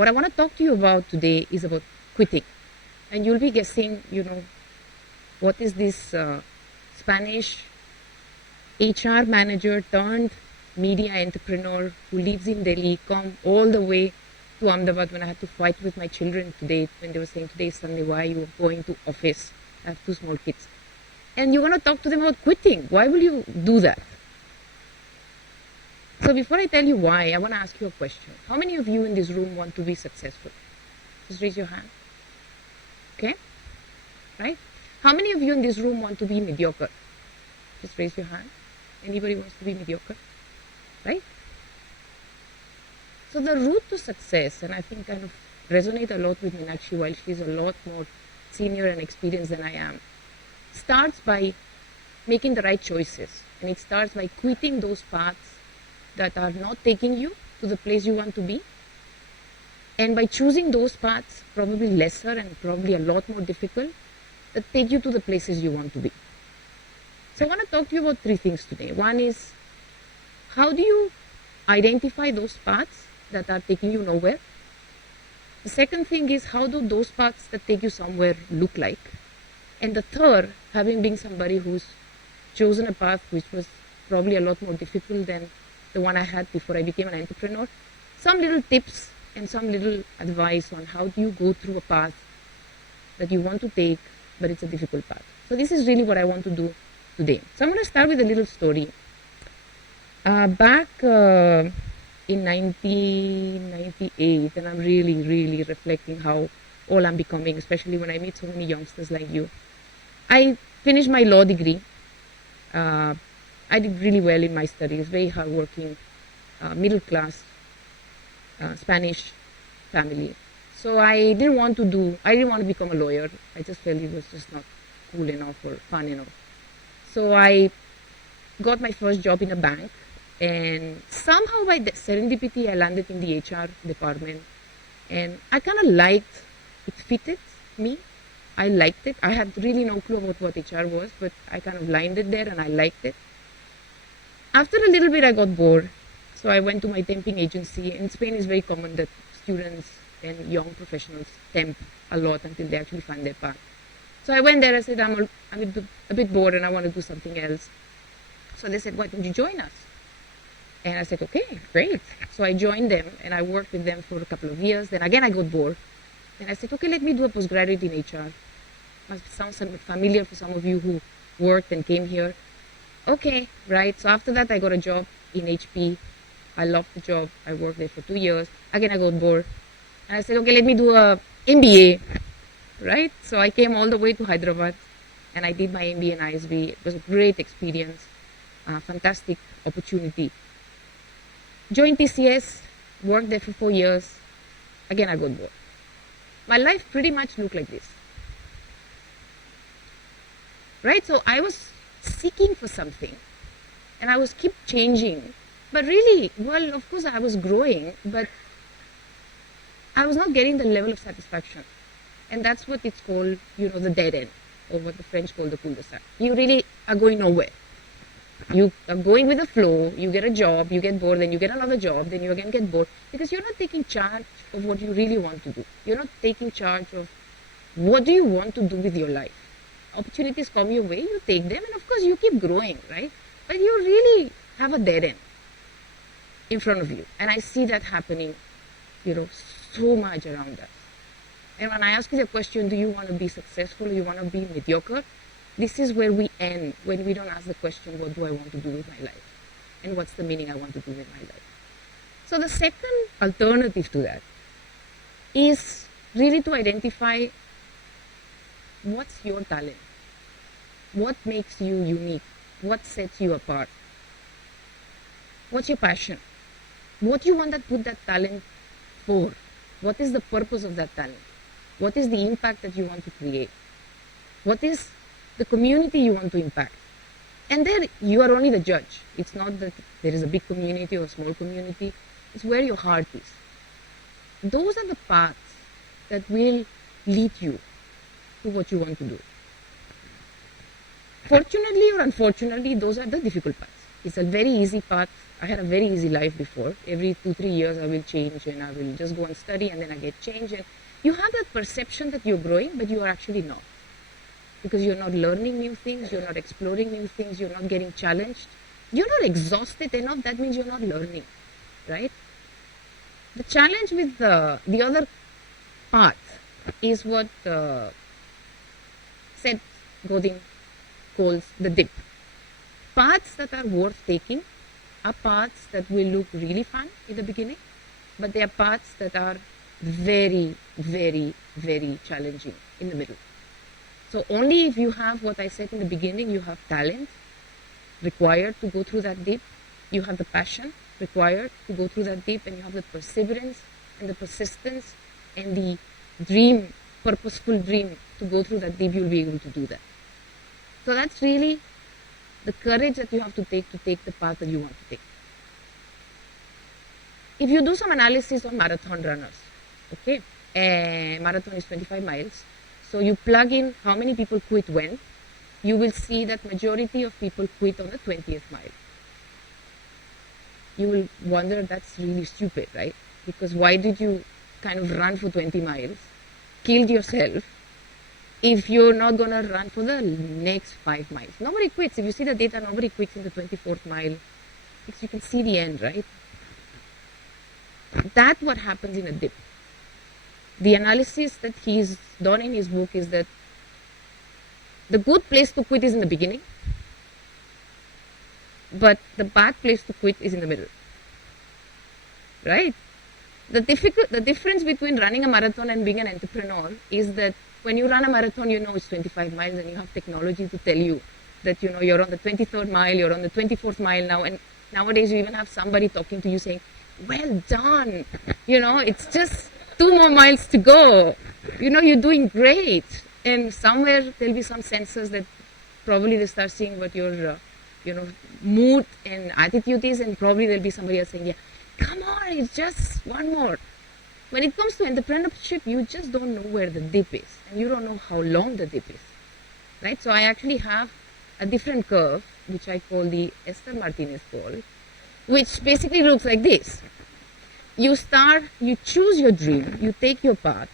What I want to talk to you about today is about quitting. And you'll be guessing, what is this Spanish HR manager turned media entrepreneur who lives in Delhi come all the way to Ahmedabad when I had to fight with my children today, when they were saying, today is Sunday, why are you going to office? I have 2 small kids. And you're going to talk to them about quitting. Why will you do that? So before I tell you why, I want to ask you a question. How many of you in this room want to be successful? Just raise your hand. Okay? Right? How many of you in this room want to be mediocre? Just raise your hand. Anybody wants to be mediocre? Right? So the route to success, and I think kind of resonate a lot with Meenakshi while she's a lot more senior and experienced than I am, starts by making the right choices. And it starts by quitting those paths that are not taking you to the place you want to be. And by choosing those paths, probably lesser and probably a lot more difficult, that take you to the places you want to be. So I want to talk to you about 3 things today. One is, how do you identify those paths that are taking you nowhere? The second thing is, how do those paths that take you somewhere look like? And the third, having been somebody who's chosen a path which was probably a lot more difficult than the one I had before I became an entrepreneur, some little tips and some little advice on how do you go through a path that you want to take, but it's a difficult path. So this is really what I want to do today. So I'm going to start with a little story. Back in 1998, and I'm really, really reflecting how old I'm becoming, especially when I meet so many youngsters like you. I finished my law degree. I did really well in my studies, very hardworking, middle class, Spanish family. So I didn't want to become a lawyer. I just felt it was just not cool enough or fun enough. So I got my first job in a bank, and somehow by serendipity I landed in the HR department, and I kind of liked, it fitted me. I liked it. I had really no clue about what HR was, but I kind of landed there and I liked it. After a little bit I got bored, so I went to my temping agency. In Spain it's very common that students and young professionals temp a lot until they actually find their path. So I went there, I said, I'm a bit bored and I want to do something else. So they said, why don't you join us? And I said, okay, great. So I joined them and I worked with them for a couple of years. Then again I got bored. And I said, okay, let me do a postgraduate in HR. Must sound familiar for some of you who worked and came here. Okay, right. So after that I got a job in HP. I loved the job. I worked there for 2 years. Again I got bored. And I said, okay, let me do a MBA. Right? So I came all the way to Hyderabad and I did my MBA in ISB. It was a great experience. Fantastic opportunity. Joined TCS, worked there for 4 years. Again, I got bored. My life pretty much looked like this. Right? So I was seeking for something and I was keep changing. But really, well, of course I was growing, but I was not getting the level of satisfaction. And that's what it's called, the dead end, or what the French call the cul-de-sac. You really are going nowhere. You are going with the flow, you get a job, you get bored, then you get another job, then you again get bored, because you're not taking charge of what you really want to do. You're not taking charge of what do you want to do with your life. Opportunities come your way, you take them, and of course you keep growing, right? But you really have a dead end in front of you. And I see that happening, so much around us. And when I ask you the question, do you want to be successful or you want to be mediocre? This is where we end, when we don't ask the question, what do I want to do with my life? And what's the meaning I want to do with my life? So the second alternative to that is really to identify what's your talent, what makes you unique, what sets you apart, what's your passion, what you want to put that talent for, what is the purpose of that talent, what is the impact that you want to create, what is the community you want to impact. And there you are only the judge. It's not that there is a big community or a small community. It's where your heart is. Those are the paths that will lead you to what you want to do. Fortunately or unfortunately, those are the difficult paths. It's a very easy path. I had a very easy life before. Every 2-3 years I will change and I will just go and study and then I get changed. And you have that perception that you're growing, but you are actually not. Because you're not learning new things, you're not exploring new things, you're not getting challenged. You're not exhausted enough, that means you're not learning, right? The challenge with the other path is what Seth Godin calls the dip. Paths that are worth taking are paths that will look really fun in the beginning, but they are paths that are very, very, very challenging in the middle. So only if you have what I said in the beginning, you have talent required to go through that dip, you have the passion required to go through that dip, and you have the perseverance and the persistence and the dream, purposeful dream to go through that dip, you'll be able to do that. So that's really the courage that you have to take the path that you want to take. If you do some analysis on marathon runners, okay, marathon is 25 miles, so you plug in how many people quit when, you will see that majority of people quit on the 20th mile. You will wonder, that's really stupid, right? Because why did you kind of run for 20 miles, killed yourself, if you're not going to run for the next 5 miles? Nobody quits. If you see the data, nobody quits in the 24th mile. Because you can see the end, right? That's what happens in a dip. The analysis that he's done in his book is that the good place to quit is in the beginning, but the bad place to quit is in the middle, right? The difference between running a marathon and being an entrepreneur is that when you run a marathon, you know it's 25 miles and you have technology to tell you that, you know, you're on the 23rd mile, you're on the 24th mile now, and nowadays you even have somebody talking to you saying, well done, you know, it's just 2 more miles to go, you know, you're doing great. And somewhere there'll be some sensors that probably they start seeing what your, mood and attitude is, and probably there'll be somebody else saying, yeah, come on, it's just 1 more. When it comes to entrepreneurship, you just don't know where the dip is, and you don't know how long the dip is, right? So I actually have a different curve, which I call the Ester Martinez curve, which basically looks like this. You choose your dream, you take your path,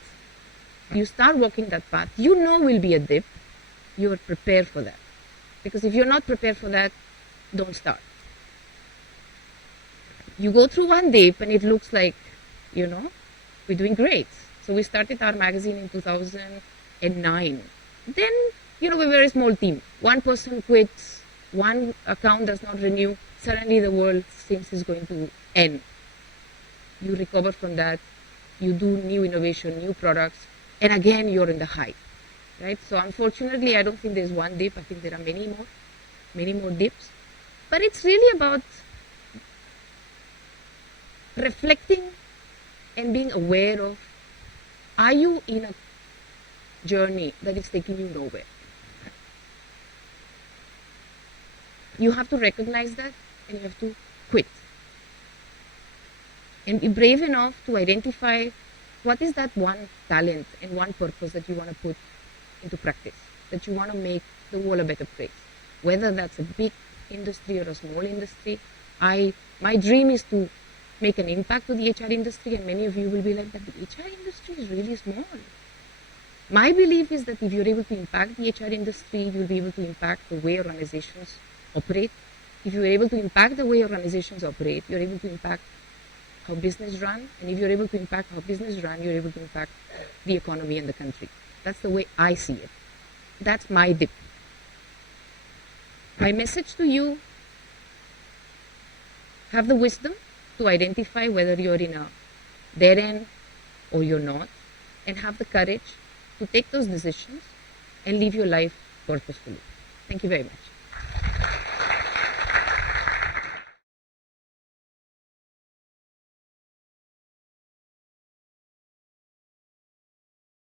you start walking that path, you know will be a dip, you are prepared for that. Because if you're not prepared for that, don't start. You go through one dip and it looks like, we're doing great. So we started our magazine in 2009. Then, we're a very small team. One person quits, one account does not renew, suddenly the world seems it's going to end. You recover from that, you do new innovation, new products, and again you're in the high, right? So unfortunately, I don't think there's one dip. I think there are many more dips. But it's really about reflecting and being aware of, are you in a journey that is taking you nowhere? You have to recognize that and you have to quit. And be brave enough to identify what is that one talent and one purpose that you want to put into practice, that you want to make the world a better place. Whether that's a big industry or a small industry, my dream is to make an impact to the HR industry, and many of you will be like, but the HR industry is really small. My belief is that if you're able to impact the HR industry, you'll be able to impact the way organizations operate. If you're able to impact the way organizations operate, you're able to impact how business run, and if you're able to impact how business run, you're able to impact the economy and the country. That's the way I see it. That's my dip. My message to you, have the wisdom to identify whether you're in a dead end or you're not, and have the courage to take those decisions and live your life purposefully. Thank you very much.